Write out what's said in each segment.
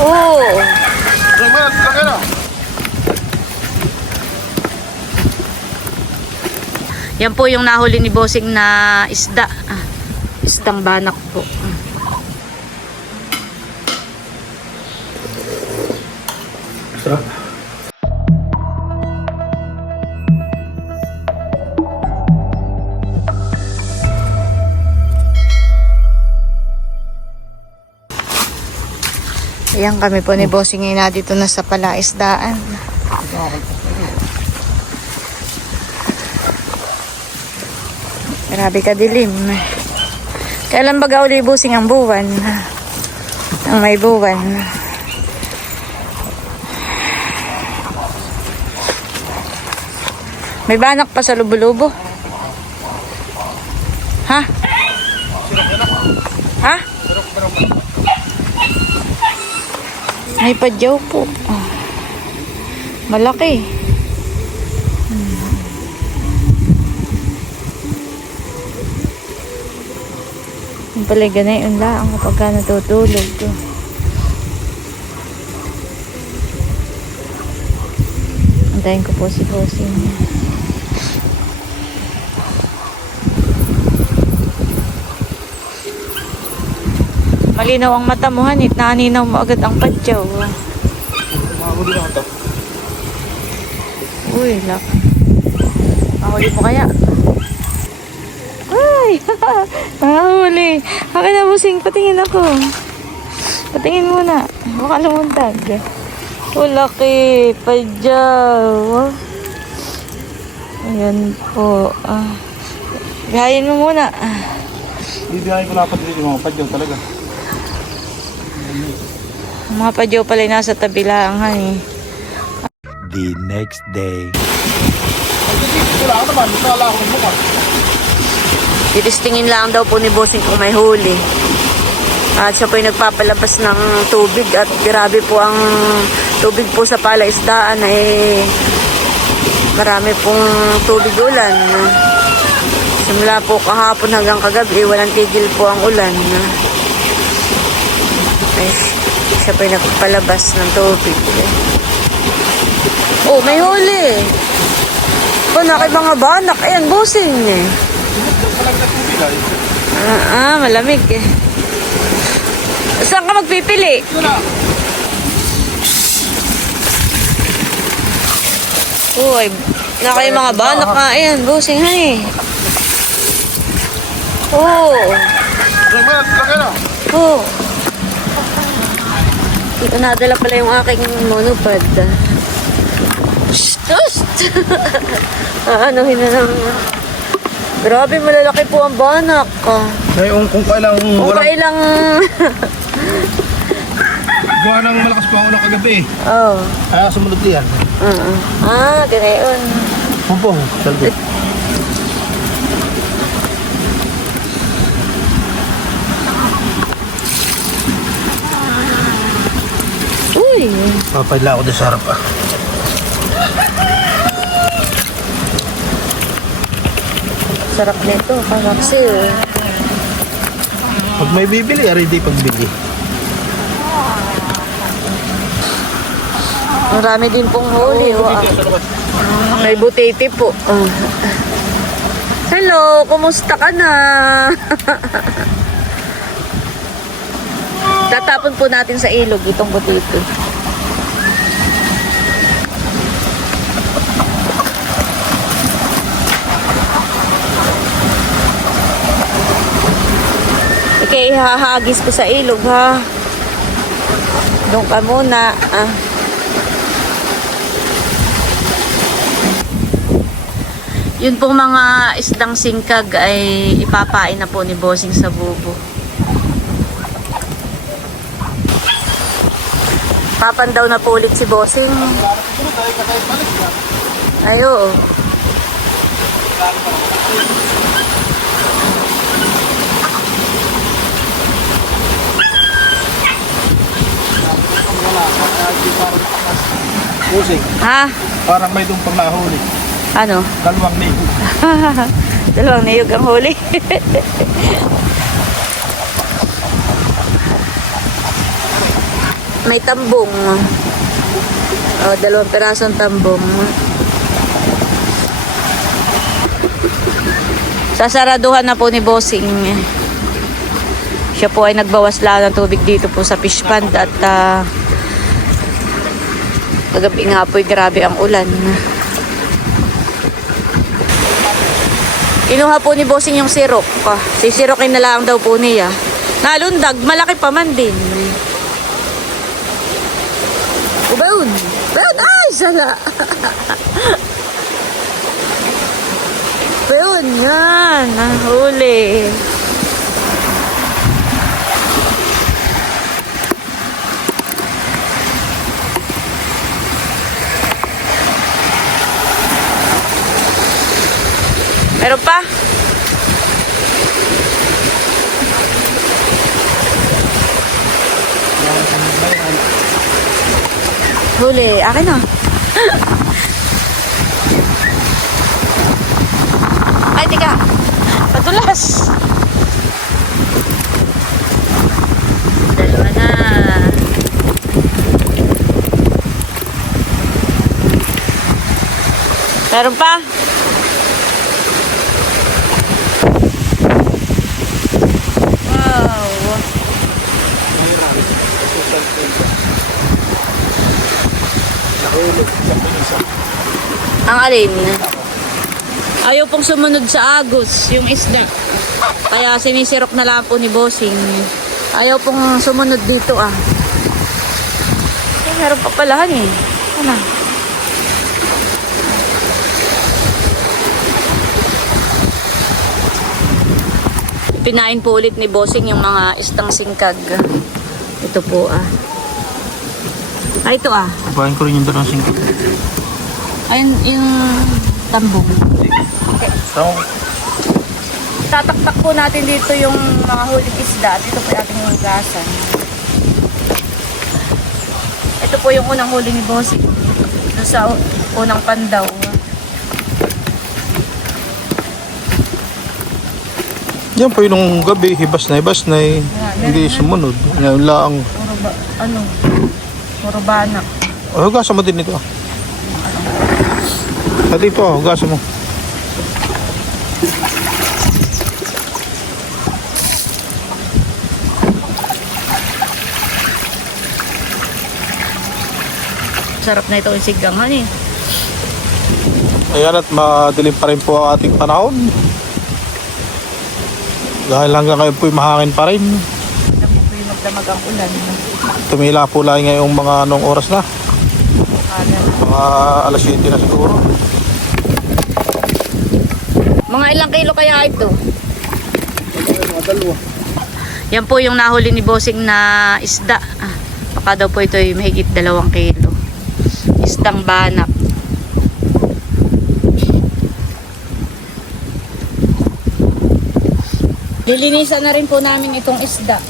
Oh. Yan po yung nahuli ni Bossing na isda. Isdang banak po. Sarap. Ayan kami po ni Bossing ngayon na dito na sa palaisdaan. Grabe ka dilim. Kailan baga uli Bossing ang buwan? Ang may buwan. May banak pa sa lubo-lubo. Ha? Ha? May padyaw po. Malaki. Yung pala ganay yung laang kapag ka natutulog. Antayin ko po si Bossing. Malinaw ang mata mo, hanit. Naninaw mo agad ang padyaw. Mahuli na ito. Uy, lak. Mahuli mo kaya? Ay! Mahuli. Akin na, Bossing. Patingin ako. Patingin muna. Baka lumuntag. Oh, laki. Padyaw. Ayan po. Gayahin mo muna. Ibiyahin ko dapat dito yung mga padyaw talaga. Mga padyaw pala yung nasa tabi lang, eh. The next day. Wala naman, wala akong mukha. Titistingin lang daw po ni Bossing kung may huli. At siya po yung nagpapalabas ng tubig at grabe po ang tubig po sa palaisdaan eh marami pong tubig ulan. Simula po kahapon hanggang kagabi, walang tigil po ang ulan. Ay, siya po yung nagpapalabas ng tubig. Oh, may huli. Oh, nakay mga banak. Ayan, Bossing eh. Malamig eh. Saan ka magpipili? Uy, nakay mga banak nga. Ayan, Bossing eh. Oh. Oh. Dito nadala pala yung aking monopod. Shhh! Anuhin na lang. Grabe, malalaki po ang banak. Ngayon, kung kailang Kung kailang... gawa ng malakas pa ako ng kagabi. Oh. Kaya sumunod yan. Ganayon. Pumpong, salbi. Uy. Papaila ako doon sa harap ah. Sarap nito, kakaksil. Pag may bibili, ready pagbili. Marami din pong huli. May butete po. Hello, kumusta ka na? Tatapon po natin sa ilog itong butete. Okay, hahagis ko sa ilog ha. Doon ka muna. Yun pong mga isdang singkag ay ipapain na po ni Bossing sa bubo. Papandaw na po ulit si Bossing. Ayo. Bossing, Ha? parang may dumpang nahuli. Ano? 2 libo. 2 niyog ang huli. may tambong. Oh, 2 pirasong tambong. Sasaraduhan na po ni Bossing. Siya po ay nagbawas lang ng tubig dito po sa fish pond at kagabi nga po ay grabe ang ulan. Kinuha po ni Bossing yung sirok. Sisirokin na lang daw po niya. Nalundag, malaki pa man din. Ubaun! Ubaun! Ay, sala! Ubaun, yan. Nahuli. Meron pa? Huli, akin na. Ay, tika. Padulas. Dalawa na. Meron pa? Wow. Ang alin? Ayaw pong sumunod sa agos, yung isda. Kaya sinisirok na lang po ni Bossing. Ayaw pong sumunod dito Eh, meron pa palahan eh. Ano? Pinain po ulit ni Bossing yung mga istang singkag. Ito po ito Kupain ko rin yung dalawang singkit. Ayun yung tambong. So, Tataktak po natin dito yung mga huling isda. Dito po yung ating hugasan. Ito po yung unang huli ni Bossing. Doon sa unang pandaw. yan po yung gabi, hibas na. Hindi sumunod. Ngayon lang. Puro banak. Hugasan mo din ito. At ito, hugasan mo. Sarap na ito yung sigangan eh. Ayan, at madilim pa rin po ang ating panahon. Dahil hanggang ngayon po'y mahangin pa rin. Dami po yung magdamag ang ulan. Tumila po lang ngayong mga anong oras na. Mga alas 7 na siguro. Mga ilang kilo kaya ito? Mga 2. Yan po yung nahuli ni Bossing na isda. Baka daw po ito ay mahigit 2 kilo. Isdang banak. Lilinisan na rin po namin itong isda.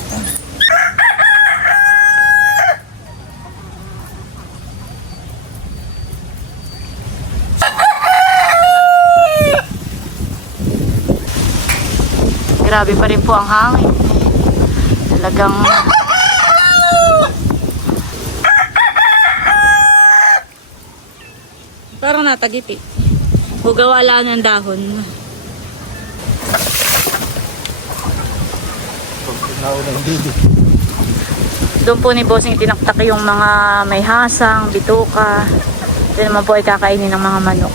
Grabe pa rin po ang hangin. Talagang parang natagipit. Hugawa lang ng dahon. Doon po ni Bossing tinaktak yung mga may hasang, bituka. Ito naman po ay kakainin ng mga manok.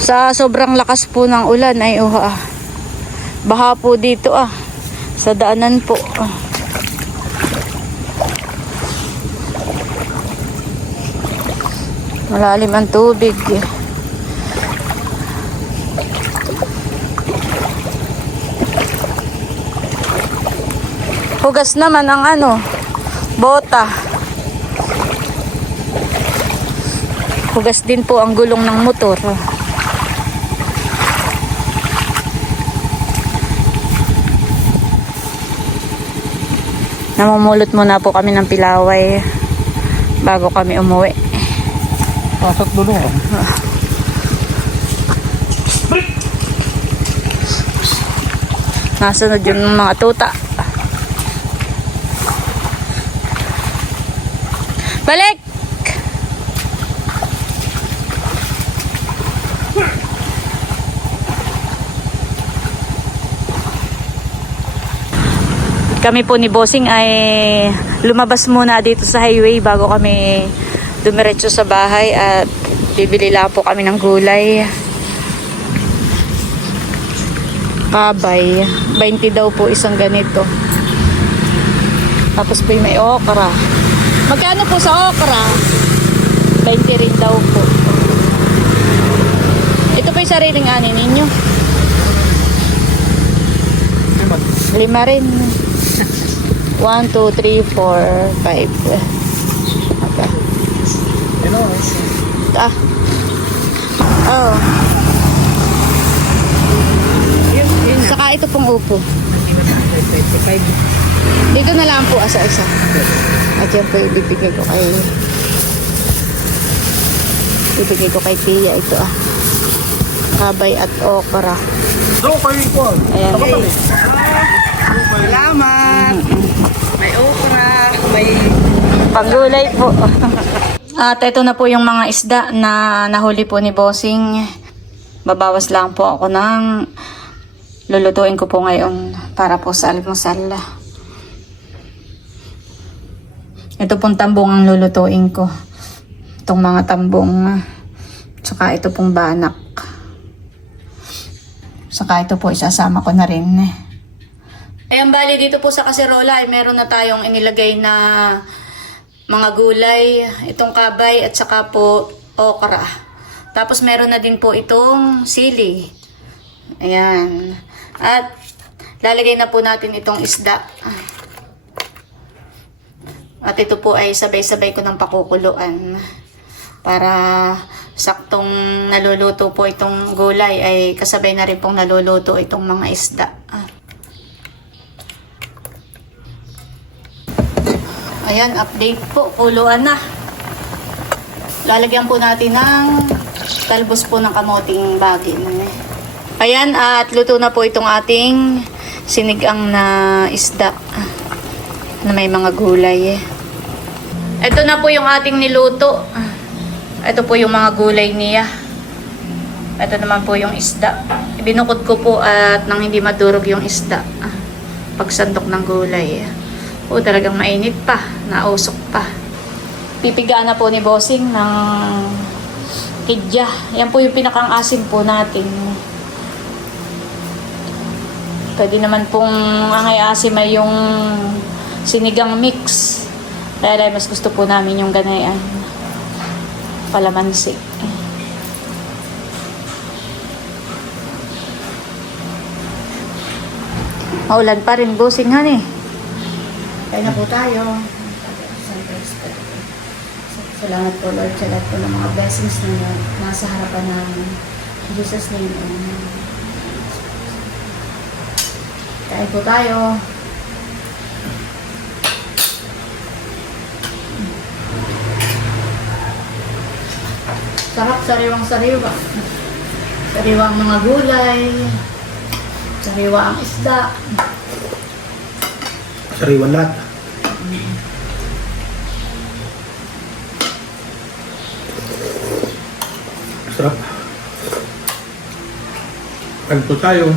Sa sobrang lakas po ng ulan ay baha po dito sa daanan po. Malalim ang tubig. Hugas naman ang bota. Hugas din po ang gulong ng motor. Namumulot muna po kami ng pilaway bago kami umuwi. Pasok dulo. Nasunod yung mga tuta. Balik! Kami po ni Bossing ay lumabas muna dito sa highway bago kami dumiretso sa bahay at bibili lang po kami ng gulay. Kabay, 20 daw po isang ganito. Tapos po may okra. Magkano po sa okra? 20 rin daw po. Ito po yung sariling ani ninyo. 5 rin. 1, 2, 3, 4, 5. Okay. Oh. Saka ito pong upo. Dito na lang po asa-isa. At yan po ibibigay ko kay Tia ito kabay at okra. Ayan. Salamat. May okra, may Panggulay po. At ito na po yung mga isda na nahuli po ni Bossing. Babawas lang po ako ng lulutuin ko po ngayon para po sa almusal. Ito pong tambong ang lulutuin ko. Itong mga tambong. Tsaka ito pong banak. Saka ito po isasama ko na rin. Ayan, bali dito po sa kaserola ay meron na tayong inilagay na mga gulay. Itong kabay at saka po okra. Tapos meron na din po itong sili. Ayan. At lalagay na po natin itong isda. At ito po ay sabay-sabay ko ng pakukuluan. Para saktong naluluto po itong gulay ay kasabay na rin pong naluluto itong mga isda. Ayan, update po. Kuluan na. Lalagyan po natin ng talbos po ng kamoting bagin. Ayan, at luto na po itong ating sinigang na isda na may mga gulay. Ito na po yung ating niluto. Ito po yung mga gulay niya. Ito naman po yung isda. Binukod ko po at nang hindi madurog yung isda. Pagsandok ng gulay. Talagang mainit pa. Nausok pa. Pipigaan na po ni Bossing ng kidya. Yan po yung pinakang asim po natin. Pwede naman pong ang asim ay yung sinigang mix. Kaya mas gusto po namin yung ganayan. Palamansi. Maulan pa rin, Bossing, honey. Kaya na po tayo. Salamat po, Lord, sa lahat po ng mga blessings na nasa harapan namin. In Jesus' name, amen. Kaya po tayo. Sarap, sariwang-sariwa. Sariwa ang mga gulay. Sariwa ang isda. Sariwan lahat. Sarap. Kain po tayo.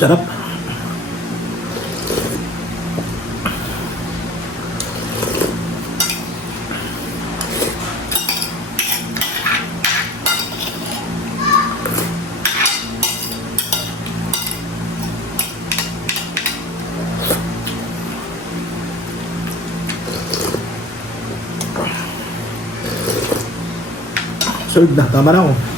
Sarap. Solve na, tama na oh.